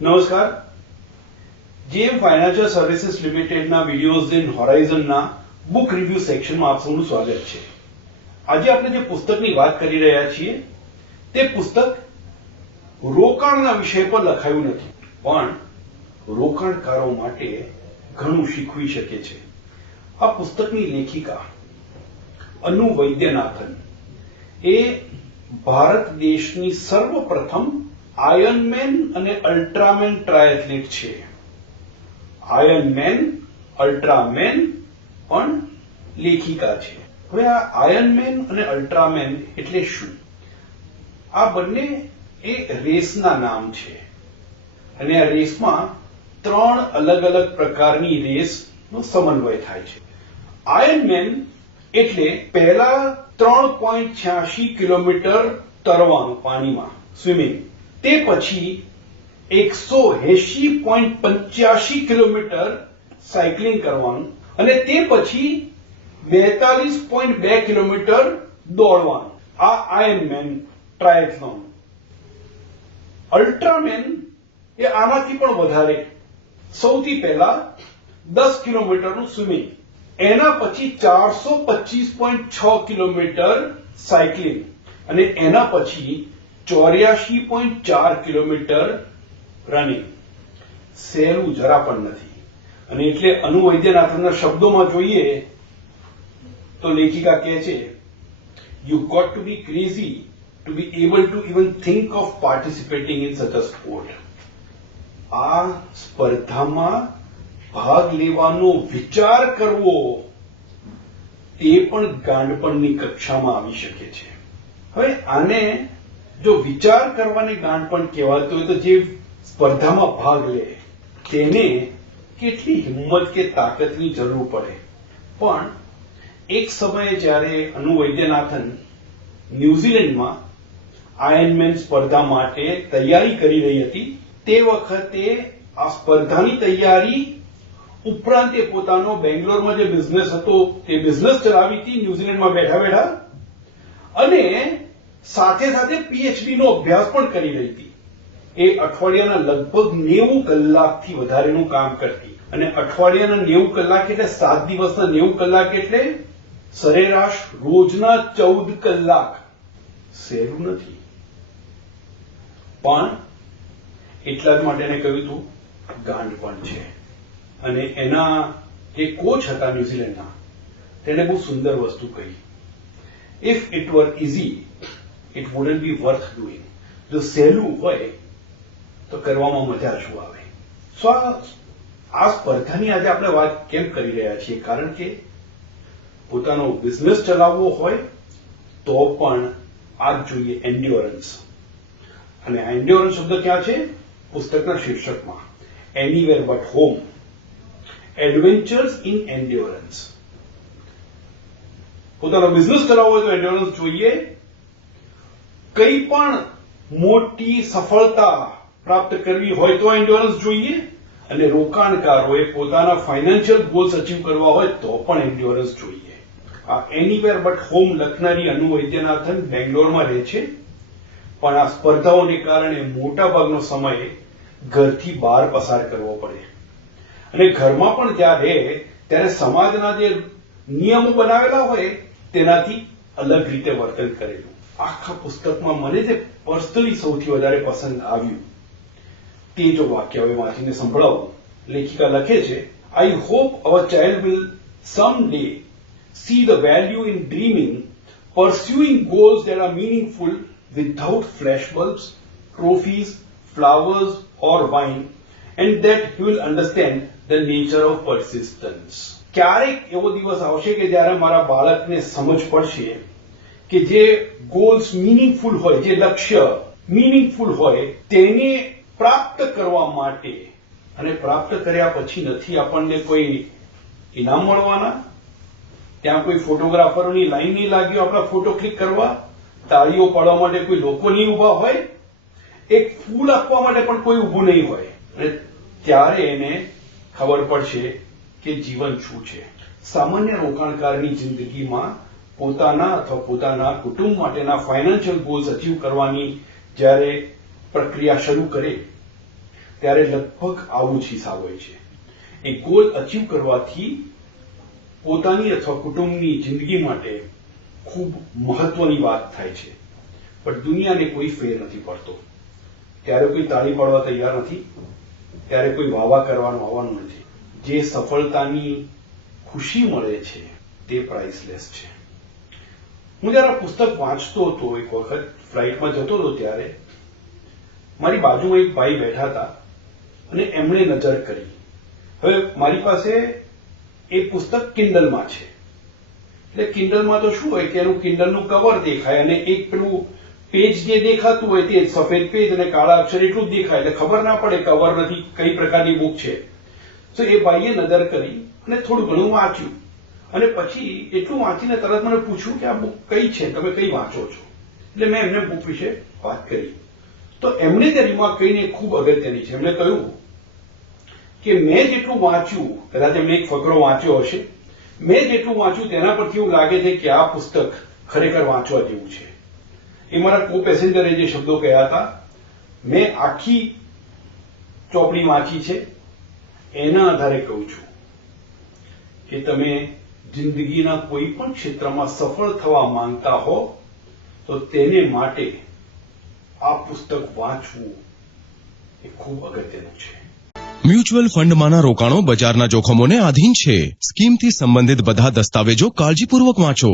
નમસ્કાર. જેમ financial services લિમિટેડના વિડીયોઝ ઇન હોરાઇઝનના બુક રિવ્યુ સેક્શનમાં આપ સૌનું સ્વાગત છે. આજે આપણે જે પુસ્તકની વાત કરી રહ્યા છીએ તે પુસ્તક રોકાણના વિષય પર લખાયું નથી, પણ રોકાણકારો માટે ઘણું શીખવી શકે છે. આ પુસ્તકની લેખિકા અનુ વૈદ્યનાથન એ ભારત દેશની સર્વપ્રથમ આયર્નમેન અને અલ્ટ્રામેન ટ્રાયથ્લીટ છે. આયર્નમેન, અલ્ટ્રામેન પણ લેખિકા છે. હવે આ આયર્નમેન અને અલ્ટ્રામેન એટલે શું? આ બંને એ રેસના નામ છે અને આ રેસમાં 3 અલગ અલગ પ્રકારની રેસનો સમન્વય થાય છે. આયર્નમેન એટલે પહેલા 3.86 કિલોમીટર તરવાનું પાણીમાં સ્વિમિંગ, તે પછી 180.85 કિલોમીટર સાયકલિંગ કરવાનું અને તે પછી 42.2 કિલોમીટર દોડવાનું. આ આયર્નમેન ટ્રાયથલોન. અલ્ટ્રામેન એ આનાથી પણ વધારે, સૌથી પહેલા 10 કિલોમીટરનું સ્વિમિંગ, એના પછી 425.6 કિલોમીટર સાયકલિંગ અને એના પછી 84.4 કિલોમીટર રનિંગ. સહેલું જરા પણ નથી. અને એટલે અનુ વૈદ્યનાથનના શબ્દોમાં જોઈએ તો લેખિકા કહે છે, you got to be crazy to be able to even think of participating in such a sport. આ સ્પર્ધામાં ભાગ લેવાનો વિચાર કરવો તે પણ ગાંડપણની કક્ષામાં આવી શકે છે. હવે આને જો વિચાર કરવાને ગાંડપણ કહેવાતું હોય તો જે સ્પર્ધામાં ભાગ લે તેને કેટલી હિંમત કે તાકાતની જરૂર પડે. પણ એક સમયે જ્યારે અનુ વૈદ્યનાથન ન્યુઝીલેન્ડમાં આયર્નમેન સ્પર્ધા માટે તૈયારી કરી રહી હતી, તે વખતે આ સ્પર્ધાની તૈયારી ઉપરાંત એ પોતાનો બેંગ્લોરમાં જે બિઝનેસ હતો તે બિઝનેસ ચલાવી હતી ન્યુઝીલેન્ડમાં બેઠા બેઠા, અને સાથે સાથે પીએચડી નો અભ્યાસ પણ કરી રહી હતી. એ અઠવાડિયાના લગભગ 90 કલાકથી વધારેનું કામ કરતી અને અઠવાડિયાના 90 કલાક એટલે 7 દિવસના 90 કલાક એટલે સરેરાશ રોજના 14 કલાક. સહેલું નથી. પણ એટલા જ માટે એને કહ્યું હતું ગાંડપણ છે. અને એના જે કોચ હતા ન્યુઝીલેન્ડના, તેને બહુ સુંદર વસ્તુ કહી, if it were easy it wouldn't be worth doing. જો સહેલું હોય તો કરવામાં મજા શું આવે. સો આ સ્પર્ધાની આજે આપણે વાત કેમ કરી રહ્યા છીએ? કારણ કે પોતાનો બિઝનેસ ચલાવવો હોય તો પણ આ જ જોઈએ, એન્ડ્યોરન્સ. અને આ એન્ડ્યોરન્સ શબ્દ ક્યાં છે? પુસ્તકના શીર્ષકમાં, anywhere but home, adventures in endurance. પોતાનો બિઝનેસ ચલાવવો હોય તો એન્ડ્યોરન્સ જોઈએ. કઈ પણ મોટી સફળતા પ્રાપ્ત કરવી હોય તો એન્ડ્યોરન્સ જોઈએ. અને રોકાણકારોએ પોતાના ફાઇનાન્શિયલ ગોલ્સ અચીવ કરવા હોય તો પણ એન્ડ્યોરન્સ જોઈએ. આ એનીવેર બટ હોમ લખનારી અનુ વૈદ્યનાથન બેંગ્લોરમાં રહે છે, પણ આ સ્પર્ધાઓને કારણે મોટાભાગનો સમય ઘરથી બહાર પસાર કરવો પડે. અને ઘરમાં પણ જ્યાં રહે ત્યારે સમાજના જે નિયમો બનાવેલા હોય તેનાથી અલગ રીતે વર્તન કરેલું. આખા પુસ્તકમાં મને જે પર્સનલી સૌથી વધારે પસંદ આવ્યું તે જો વાક્ય હવે વાંચીને સંભળાવું. લેખિકા લખે છે, I hope our child will someday see the value in dreaming, pursuing goals that are meaningful without flash bulbs, trophies, flowers or wine, and that he will understand the nature of persistence. ક્યારેક એવો દિવસ આવશે કે જ્યારે મારા બાળકને સમજ પડશે કે જે ગોલ્સ મીનિંગફુલ હોય, જે લક્ષ્ય મીનિંગફુલ હોય તેને પ્રાપ્ત કરવા માટે, અને પ્રાપ્ત કર્યા પછી નથી આપણને કોઈ ઇનામ મળવાના, ત્યાં કોઈ ફોટોગ્રાફરોની લાઈન નહીં લાગી આપણા ફોટો ક્લિક કરવા, તાળીઓ પાડવા માટે કોઈ લોકો નહીં ઉભા હોય, એક ફૂલ આપવા માટે પણ કોઈ ઉભું નહીં હોય. અને ત્યારે એને ખબર પડશે કે જીવન શું છે. સામાન્ય રોકાણકારની જિંદગીમાં પોતાના અથવા પોતાના કુટુંબ માટેના ફાઇનાન્શિયલ ગોલ્સ અચીવ કરવાની જ્યારે પ્રક્રિયા શરૂ કરે ત્યારે લગભગ આવું જ હિસાબ હોય છે. એ ગોલ અચીવ કરવાથી પોતાની અથવા કુટુંબની જિંદગી માટે ખૂબ મહત્વની વાત થાય છે, પણ દુનિયાને કોઈ ફેર નથી પડતો. ત્યારે કોઈ તાળી પાડવા તૈયાર નથી, ત્યારે કોઈ વાવા કરવાનું આવવાનું નથી. જે સફળતાની ખુશી મળે છે તે પ્રાઇસલેસ છે. હું જયારે પુસ્તક વાંચતો હતો, એક વખત ફ્લાઇટમાં જતો હતો, ત્યારે મારી બાજુમાં એક ભાઈ બેઠા હતા અને એમણે નજર કરી. હવે મારી પાસે એ પુસ્તક કિન્ડલમાં છે, એટલે કિન્ડલમાં તો શું હોય કે એનું કિન્ડલનું કવર દેખાય અને એક પેલું પેજ જે દેખાતું હોય તે સફેદ પેજ અને કાળા અક્ષર એટલું જ દેખાય, એટલે ખબર ના પડે કવર નથી, કઈ પ્રકારની બુક છે. તો એ ભાઈએ નજર કરી અને થોડું ઘણું વાંચ્યું અને પછી એટલું વાંચીને તરત મને પૂછ્યું કે આ બુક કઈ છે, તમે કઈ વાંચો છો? એટલે મેં એમને બુક વિશે વાત કરી. તો એમણે તે રિમાર્ક કહીને ખૂબ અગત્યની છે. એમણે કહ્યું કે મેં જેટલું વાંચ્યું, કદાચ એમને એક ફકરો વાંચ્યો હશે, મેં જેટલું વાંચ્યું તેના પરથી એવું લાગે છે કે આ પુસ્તક ખરેખર વાંચવા જેવું છે. એ મારા કો પેસેન્જરે જે શબ્દો કહ્યા હતા, મેં આખી ચોપડી વાંચી છે, એના આધારે કહું છું કે તમે જિંદગીના કોઈ પણ ક્ષેત્રમાં સફળ થવા માંગતા હો તો તેને માટે આ પુસ્તક વાંચવું એ ખૂબ અગત્યનું છે. મ્યુચ્યુઅલ ફંડમાંના રોકાણો બજારના જોખમોને આધીન છે. સ્કીમથી સંબંધિત બધા દસ્તાવેજો કાળજીપૂર્વક વાંચો.